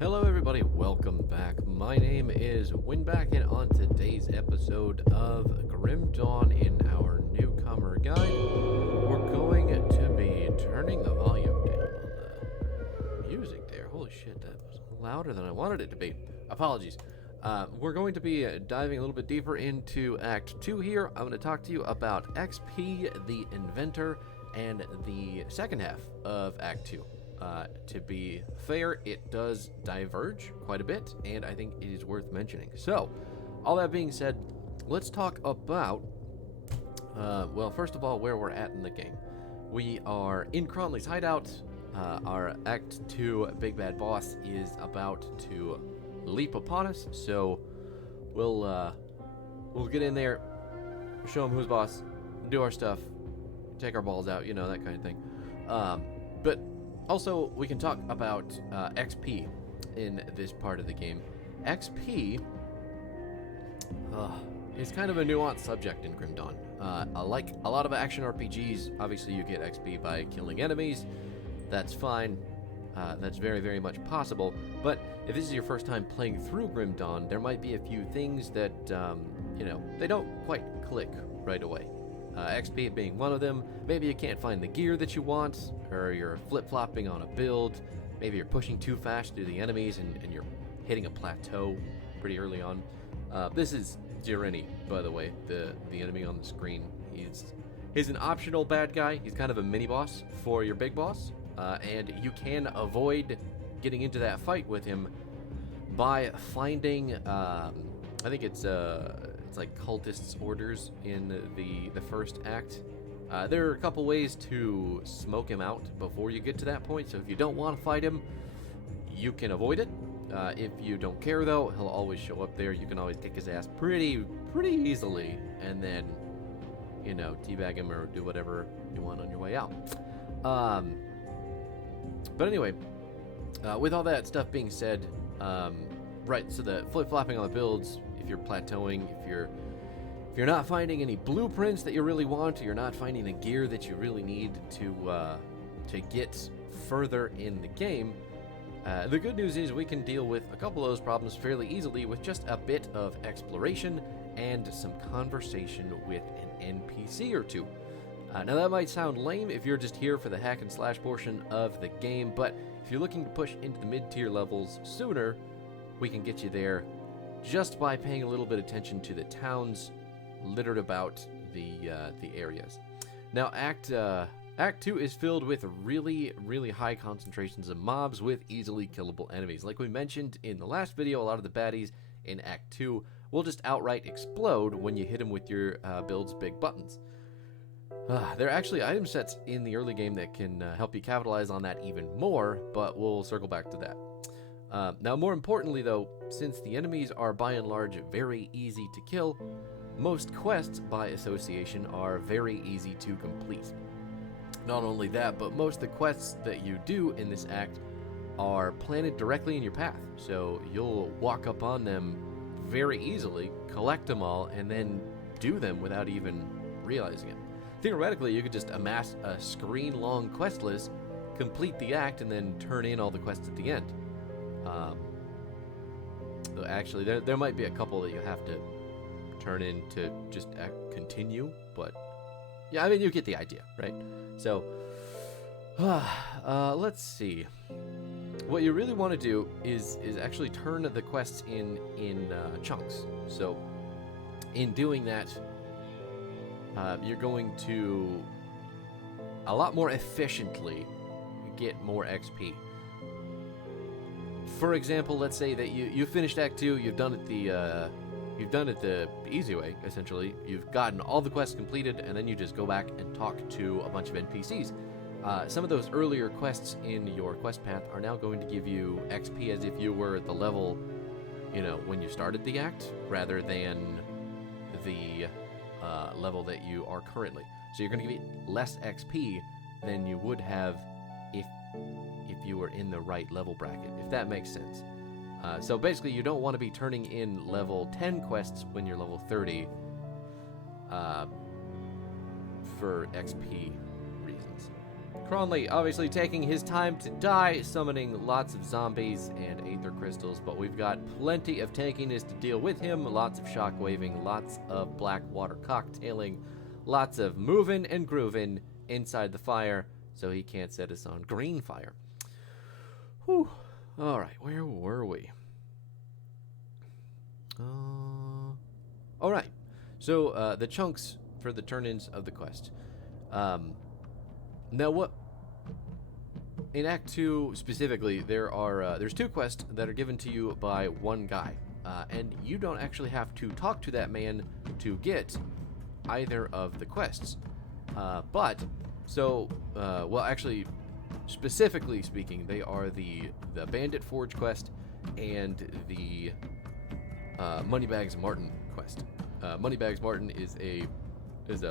Hello everybody, welcome back. My name is Winback, and on today's episode of Grim Dawn in our Newcomer guide, we're going to be turning the volume down on the music there. Holy shit, that was louder than I wanted it to be. Apologies. We're going to be diving a little bit deeper into Act 2 here. I'm going to talk to you about XP, the Inventor, and the second half of Act 2. To be fair, it does diverge quite a bit, and I think it is worth mentioning. So, all that being said, let's talk about, well, first of all, where we're at in the game. We are in Cronley's hideout. Our Act 2 big bad boss is about to leap upon us, so we'll get in there, show him who's boss, do our stuff, take our balls out, you know, that kind of thing. But also, we can talk about XP in this part of the game. XP is kind of a nuanced subject in Grim Dawn. Like a lot of action RPGs, obviously you get XP by killing enemies. That's fine. That's very, very much possible. But if this is your first time playing through Grim Dawn, there might be a few things that, you know, they don't quite click right away. XP being one of them. Maybe you can't find the gear that you want, or you're flip-flopping on a build. Maybe you're pushing too fast through the enemies and you're hitting a plateau pretty early on. This is Jirini, by the way, the enemy on the screen. He's an optional bad guy. He's kind of a mini-boss for your big boss, and you can avoid getting into that fight with him by finding, I think it's like cultists' orders in the first act. There are a couple ways to smoke him out before you get to that point, so if you don't want to fight him, you can avoid it. If you don't care, though, he'll always show up there. You can always kick his ass pretty easily, and then, you know, teabag him or do whatever you want on your way out. But anyway, with all that stuff being said, right, so the flip-flopping on the builds, if you're plateauing, if you're not finding any blueprints that you really want, or you're not finding the gear that you really need to get further in the game, the good news is we can deal with a couple of those problems fairly easily with just a bit of exploration and some conversation with an NPC or two. Now that might sound lame if you're just here for the hack and slash portion of the game, but if you're looking to push into the mid-tier levels sooner, we can get you there just by paying a little bit of attention to the towns littered about the areas. Now, Act 2 is filled with really, really high concentrations of mobs with easily killable enemies. Like we mentioned in the last video, a lot of the baddies in Act 2 will just outright explode when you hit them with your build's big buttons. There are actually item sets in the early game that can help you capitalize on that even more, but we'll circle back to that. Now, more importantly, though, since the enemies are by and large very easy to kill, most quests by association are very easy to complete. Not only that, but most of the quests that you do in this act are planted directly in your path, so you'll walk up on them very easily, collect them all, and then do them without even realizing it. Theoretically, you could just amass a screen-long quest list, complete the act, and then turn in all the quests at the end. Actually, there might be a couple that you have to turn in to just continue, but yeah, I mean, you get the idea, right? So, let's see. What you really want to do is actually turn the quests in chunks. So, in doing that, you're going to a lot more efficiently get more XP. For example, let's say that you finished Act 2, you've done it the easy way, essentially. You've gotten all the quests completed, and then you just go back and talk to a bunch of NPCs. Some of those earlier quests in your quest path are now going to give you XP as if you were at the level, you know, when you started the act, rather than the level that you are currently. So you're going to get less XP than you would have if you were in the right level bracket, if that makes sense. So basically, you don't want to be turning in level 10 quests when you're level 30 for XP reasons. Cronley obviously taking his time to die, summoning lots of zombies and aether crystals, but we've got plenty of tankiness to deal with him, lots of shockwaving, lots of black water cocktailing, lots of moving and grooving inside the fire so he can't set us on green fire. Whew. All right, where were we? All right, so the chunks for the turn-ins of the quest. Now, what in Act 2 specifically, there's 2 quests that are given to you by one guy, and you don't actually have to talk to that man to get either of the quests. Well, actually, specifically speaking, they are the Bandit Forge quest and the Moneybags Martin quest. Moneybags Martin is a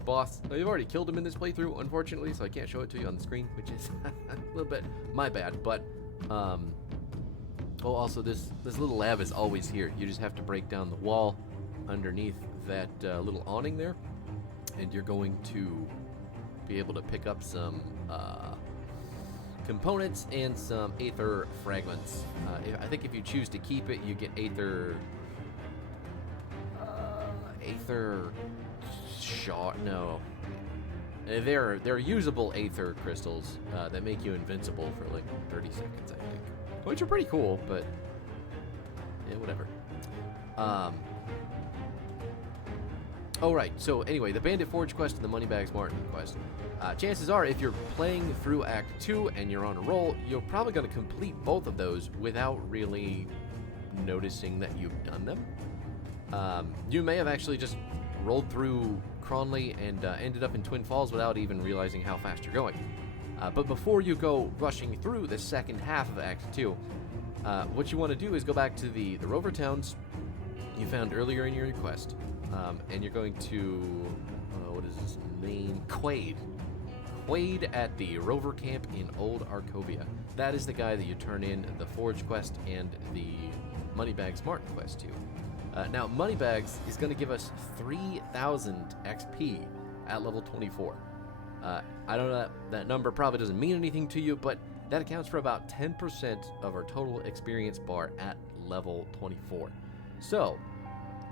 boss. I've already killed him in this playthrough, unfortunately, so I can't show it to you on the screen, which is a little bit my bad. But also this little lab is always here. You just have to break down the wall underneath that little awning there, and you're going to be able to pick up some components and some aether fragments. I think if you choose to keep it, you get aether shot. No, they're usable aether crystals that make you invincible for like 30 seconds, I think, which are pretty cool. But yeah, whatever. Oh, right. So anyway, the Bandit Forge quest and the Moneybags Martin quest. Chances are, if you're playing through Act 2 and you're on a roll, you're probably going to complete both of those without really noticing that you've done them. You may have actually just rolled through Cronley and ended up in Twin Falls without even realizing how fast you're going. But before you go rushing through the second half of Act 2, what you want to do is go back to the rover towns you found earlier in your quest, and you're going to, what is his name? Quaid at the rover camp in Old Arkovia. That is the guy that you turn in the Forge quest and the Moneybags Martin quest to. Now, Moneybags is going to give us 3,000 XP at level 24. I don't know, that number probably doesn't mean anything to you, but that accounts for about 10% of our total experience bar at level 24. So,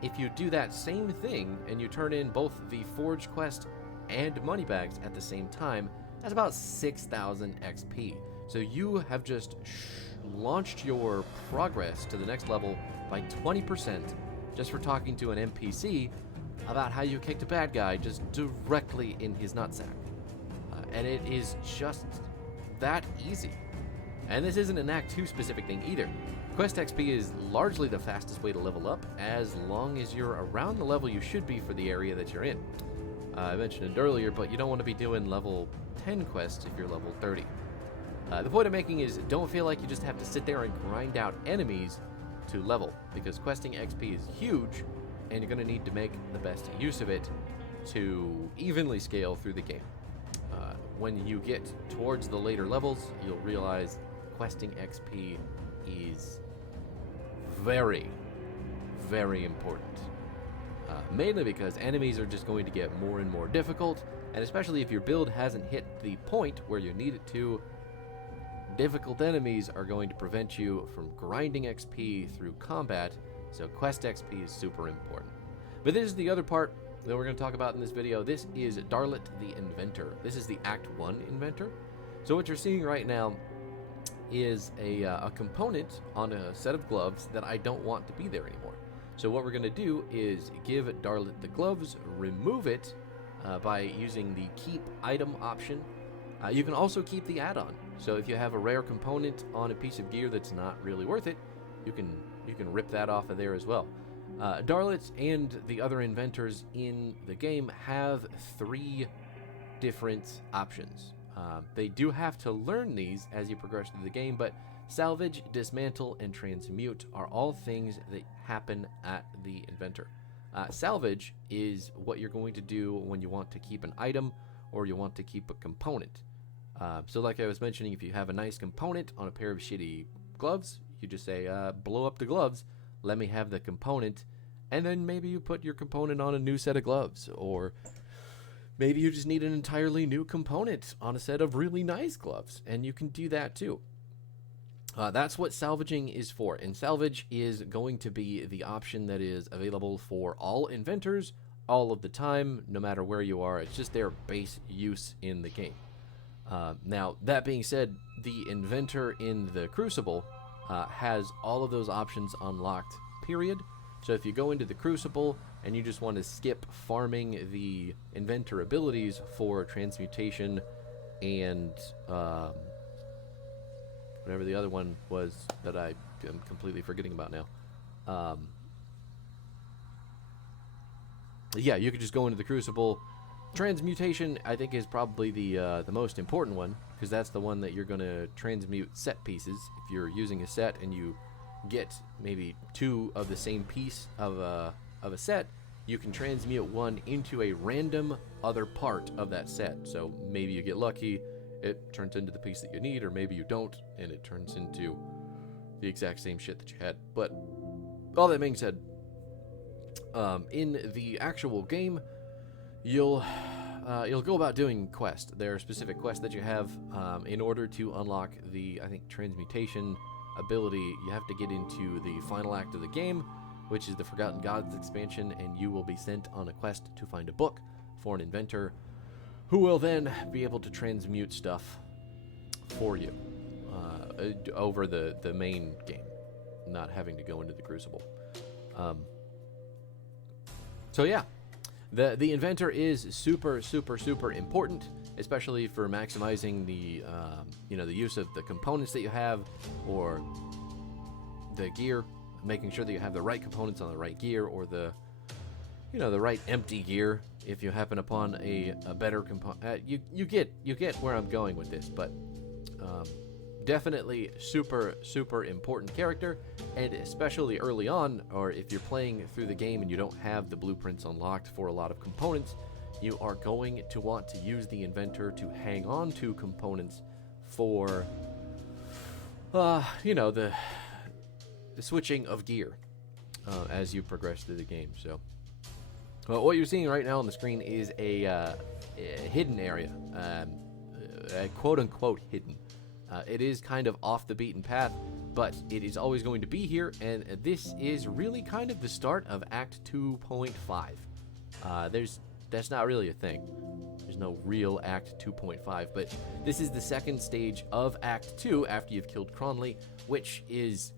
if you do that same thing and you turn in both the Forge quest and Moneybags at the same time, that's about 6,000 XP. So you have just launched your progress to the next level by 20% just for talking to an NPC about how you kicked a bad guy just directly in his nutsack. And it is just that easy. And this isn't an Act 2 specific thing either. Quest XP is largely the fastest way to level up, as long as you're around the level you should be for the area that you're in. I mentioned it earlier, but you don't want to be doing level 10 quests if you're level 30. The point I'm making is, don't feel like you just have to sit there and grind out enemies to level, because questing XP is huge, and you're going to need to make the best use of it to evenly scale through the game. When you get towards the later levels, you'll realize questing XP is very, very important. Mainly because enemies are just going to get more and more difficult, and especially if your build hasn't hit the point where you need it to, difficult enemies are going to prevent you from grinding XP through combat, so quest XP is super important. But this is the other part that we're going to talk about in this video. This is Darlet the Inventor. This is the Act 1 Inventor. So what you're seeing right now is a component on a set of gloves that I don't want to be there anymore. So what we're going to do is give Darlet the gloves, remove it by using the keep item option. You can also keep the add-on. So if you have a rare component on a piece of gear that's not really worth it, you can rip that off of there as well. Darlet and the other inventors in the game have 3 different options. They do have to learn these as you progress through the game, but salvage, dismantle, and transmute are all things that happen at the Inventor. Salvage is what you're going to do when you want to keep an item or you want to keep a component. So like I was mentioning, if you have a nice component on a pair of shitty gloves, you just say, blow up the gloves, let me have the component, and then maybe you put your component on a new set of gloves, or Maybe you just need an entirely new component on a set of really nice gloves, and you can do that too. That's what salvaging is for, and salvage is going to be the option that is available for all inventors all of the time, no matter where you are. It's just their base use in the game. Now, that being said, the inventor in the Crucible has all of those options unlocked, period. So if you go into the Crucible and you just want to skip farming the inventor abilities for transmutation and whatever the other one was that I am completely forgetting about now. Yeah, you could just go into the Crucible. Transmutation, I think, is probably the most important one, because that's the one that you're going to transmute set pieces. If you're using a set and you get maybe 2 of the same piece of a set, you can transmute one into a random other part of that set. So maybe you get lucky, it turns into the piece that you need, or maybe you don't, and it turns into the exact same shit that you had. But all that being said, in the actual game, you'll go about doing quests. There are specific quests that you have in order to unlock the, I think, transmutation ability. You have to get into the final act of the game, which is the Forgotten Gods expansion, and you will be sent on a quest to find a book for an inventor who will then be able to transmute stuff for you over the main game, not having to go into the Crucible. So yeah, the inventor is super important, especially for maximizing the the use of the components that you have, or the gear, making sure that you have the right components on the right gear, or the right empty gear if you happen upon a better component. You get where I'm going with this, but definitely super important character, and especially early on, or if you're playing through the game and you don't have the blueprints unlocked for a lot of components, you are going to want to use the inventor to hang on to components for the switching of gear as you progress through the game. So what you're seeing right now on the screen is a hidden area, quote-unquote hidden. It is kind of off the beaten path, but it is always going to be here, and this is really kind of the start of Act 2.5. That's not really a thing. There's no real Act 2.5, but this is the second stage of Act 2 after you've killed Cronley, which is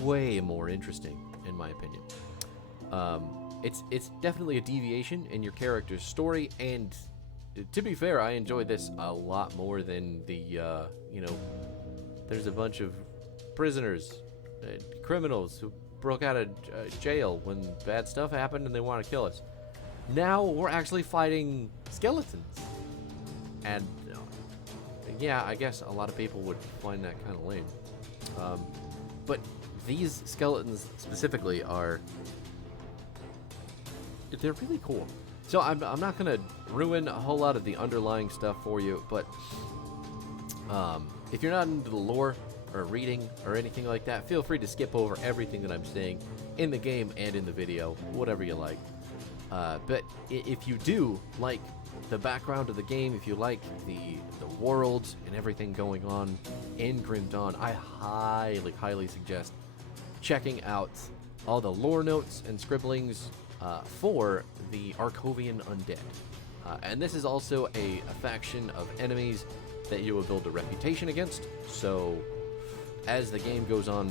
way more interesting, in my opinion. It's definitely a deviation in your character's story, and to be fair, I enjoyed this a lot more than the, there's a bunch of prisoners, criminals who broke out of jail when bad stuff happened and they want to kill us. Now we're actually fighting skeletons. And, yeah, I guess a lot of people would find that kind of lame. But these skeletons specifically they're really cool. So I'm not going to ruin a whole lot of the underlying stuff for you, but if you're not into the lore or reading or anything like that, feel free to skip over everything that I'm saying in the game and in the video, whatever you like. But if you do like the background of the game, if you like the world and everything going on in Grim Dawn, I highly suggest checking out all the lore notes and scribblings for the Arkovian undead. And this is also a faction of enemies that you will build a reputation against. So as the game goes on,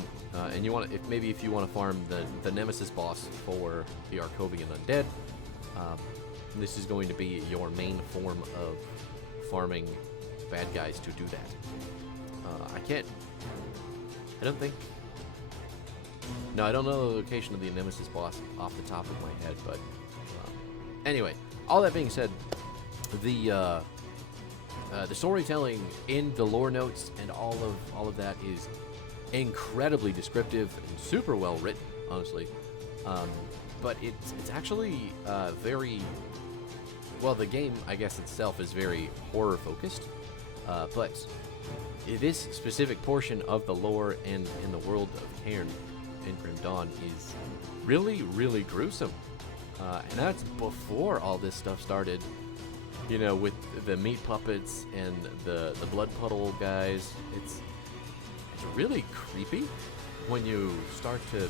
and you want to, if you want to farm the nemesis boss for the Arkovian undead, this is going to be your main form of farming bad guys to do that. I don't know the location of the nemesis boss off the top of my head, but anyway, all that being said, the storytelling in the lore notes and all of that is incredibly descriptive and super well written, honestly. But it's actually very well. The game, I guess itself, is very horror focused, but this specific portion of the lore and in the world of Cairn in Grim Dawn is really gruesome, and that's before all this stuff started. you know, with the meat puppets and the blood puddle guys. It's really creepy when you start to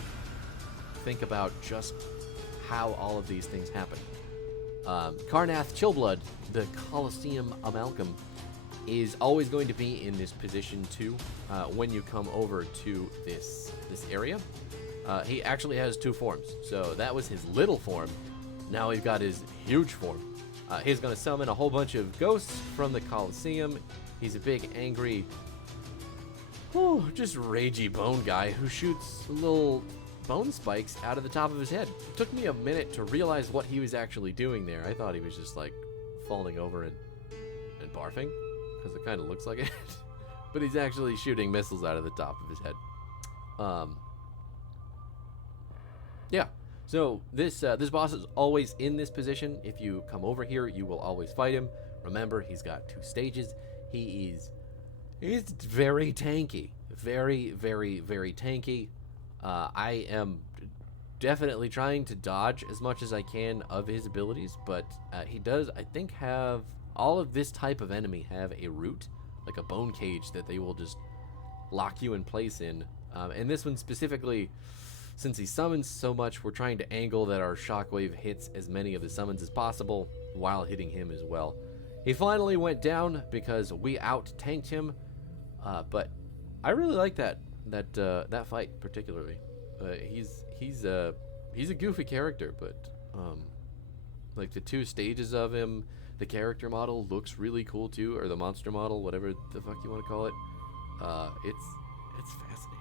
think about just how all of these things happen. Karnath Chillblood, the Colosseum Amalgam, is always going to be in this position too when you come over to this area. He actually has two forms. So that was his little form. Now he's got his huge form. He's going to summon a whole bunch of ghosts from the Colosseum. He's a big, angry, just ragey bone guy who shoots little bone spikes out of the top of his head. It took me a minute to realize what he was actually doing there. I thought he was just like falling over and barfing, because it kind of looks like it. But he's actually shooting missiles out of the top of his head. Yeah. So this boss is always in this position. If you come over here, you will always fight him. Remember, he's got 2 stages. He's very tanky. Very, very, very tanky. I am definitely trying to dodge as much as I can of his abilities, but he does, I think, have all of this type of enemy have a root, like a bone cage that they will just lock you in place in. And this one specifically, since he summons so much, we're trying to angle that our shockwave hits as many of the summons as possible while hitting him as well. He finally went down because we out-tanked him, but I really like that fight particularly. He's a goofy character, but like the 2 stages of him, the character model looks really cool too, or the monster model, whatever the fuck you want to call it. It's fascinating.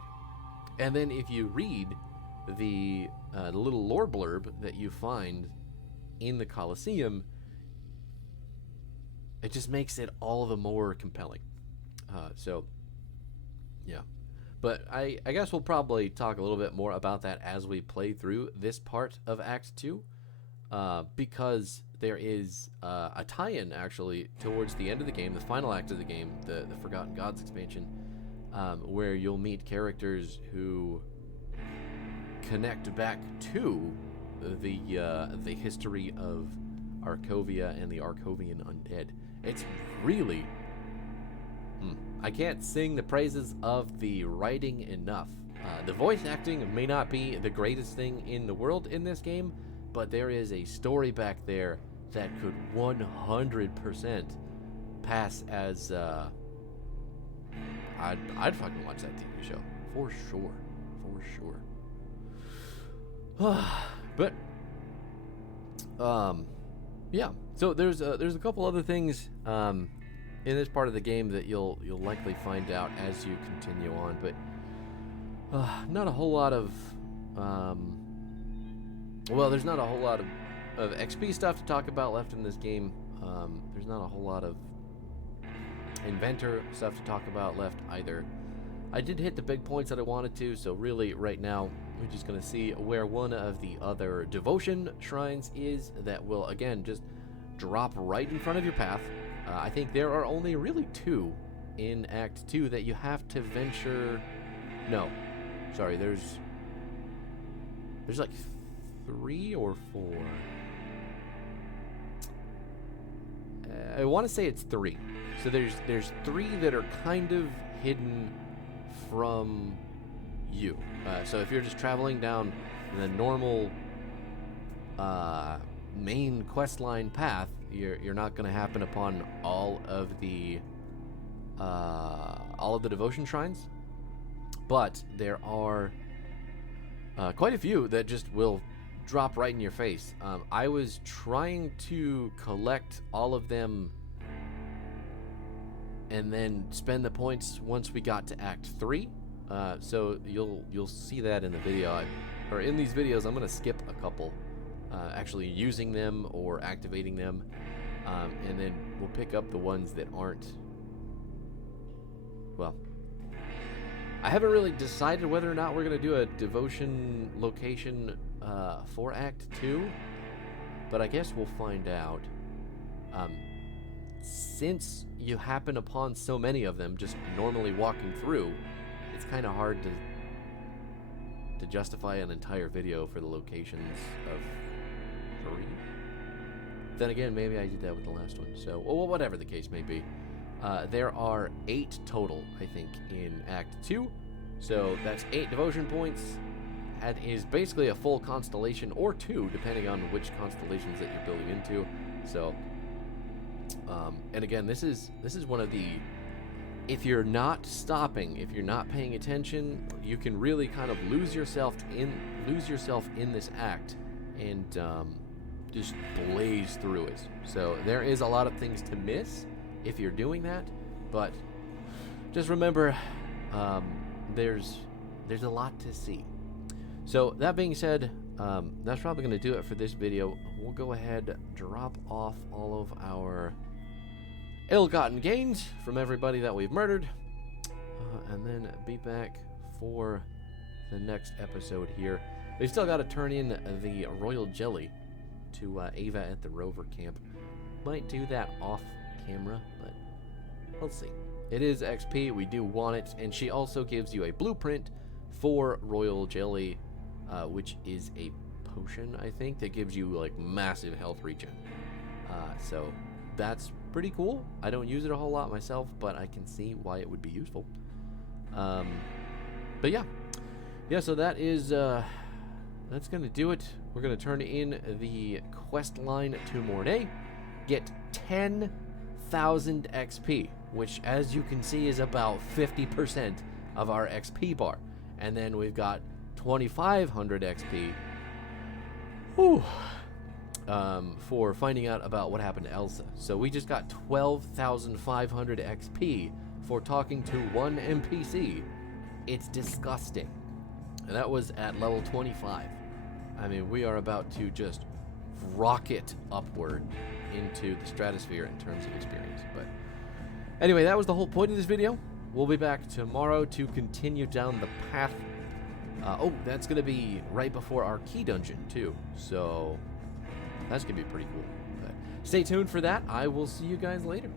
And then if you read the little lore blurb that you find in the Colosseum, it just makes it all the more compelling. So yeah, but I guess we'll probably talk a little bit more about that as we play through this part of Act 2, because there is a tie-in actually towards the end of the game, the final act of the game, the Forgotten Gods expansion, where you'll meet characters who connect back to the history of Arkovia and the Arkovian undead. It's really... I can't sing the praises of the writing enough. The voice acting may not be the greatest thing in the world in this game, but there is a story back there that could 100% pass as... I'd fucking watch that TV show. For sure. For sure. But... yeah. So there's a couple other things... in this part of the game that you'll likely find out as you continue on, but not a whole lot of there's not a whole lot of XP stuff to talk about left in this game. There's not a whole lot of Inventor stuff to talk about left either. I did hit the big points that I wanted to, so really right now we're just going to see where one of the other devotion shrines is that will again just drop right in front of your path. I think there are only really 2 in Act 2 that you have to venture... No. Sorry, there's like 3 or 4. I want to say it's 3. So there's 3 that are kind of hidden from you. So if you're just traveling down the normal main questline path, you're not going to happen upon all of the devotion shrines, but there are quite a few that just will drop right in your face. I was trying to collect all of them and then spend the points once we got to Act 3. So you'll see that in the video, or in these videos. I'm going to skip a couple. Actually using them or activating them, and then we'll pick up the ones that aren't. Well, I haven't really decided whether or not we're going to do a devotion location for Act 2, but I guess we'll find out. Since you happen upon so many of them just normally walking through, it's kind of hard to justify an entire video for the locations of then again, maybe I did that with the last one. So, well, whatever the case may be. There are 8 total, I think, in Act 2. So that's 8 devotion points. That is basically a full constellation, or 2, depending on which constellations that you're building into. So, and again, this is one of the, if you're not stopping, if you're not paying attention, you can really kind of lose yourself in this act, and just blaze through it. So there is a lot of things to miss if you're doing that, but just remember, there's a lot to see. So that being said, that's probably going to do it for this video. We'll go ahead, drop off all of our ill-gotten gains from everybody that we've murdered, and then be back for the next episode here. We still got to turn in the royal jelly to Ava at the rover camp. Might do that off camera, but we'll see. It is XP, we do want it, and she also gives you a blueprint for royal jelly, which is a potion, I think, that gives you like massive health regen. So that's pretty cool. I don't use it a whole lot myself, but I can see why it would be useful. But yeah, so that is that's gonna do it. We're gonna turn in the quest line to Mornay, get 10,000 XP, which, as you can see, is about 50% of our XP bar, and then we've got 2,500 XP. Whew. For finding out about what happened to Elsa. So we just got 12,500 XP for talking to one NPC. It's disgusting. And that was at level 25. I mean, we are about to just rocket upward into the stratosphere in terms of experience. But anyway, that was the whole point of this video. We'll be back tomorrow to continue down the path. Oh, that's going to be right before our key dungeon, too. So that's going to be pretty cool. But stay tuned for that. I will see you guys later.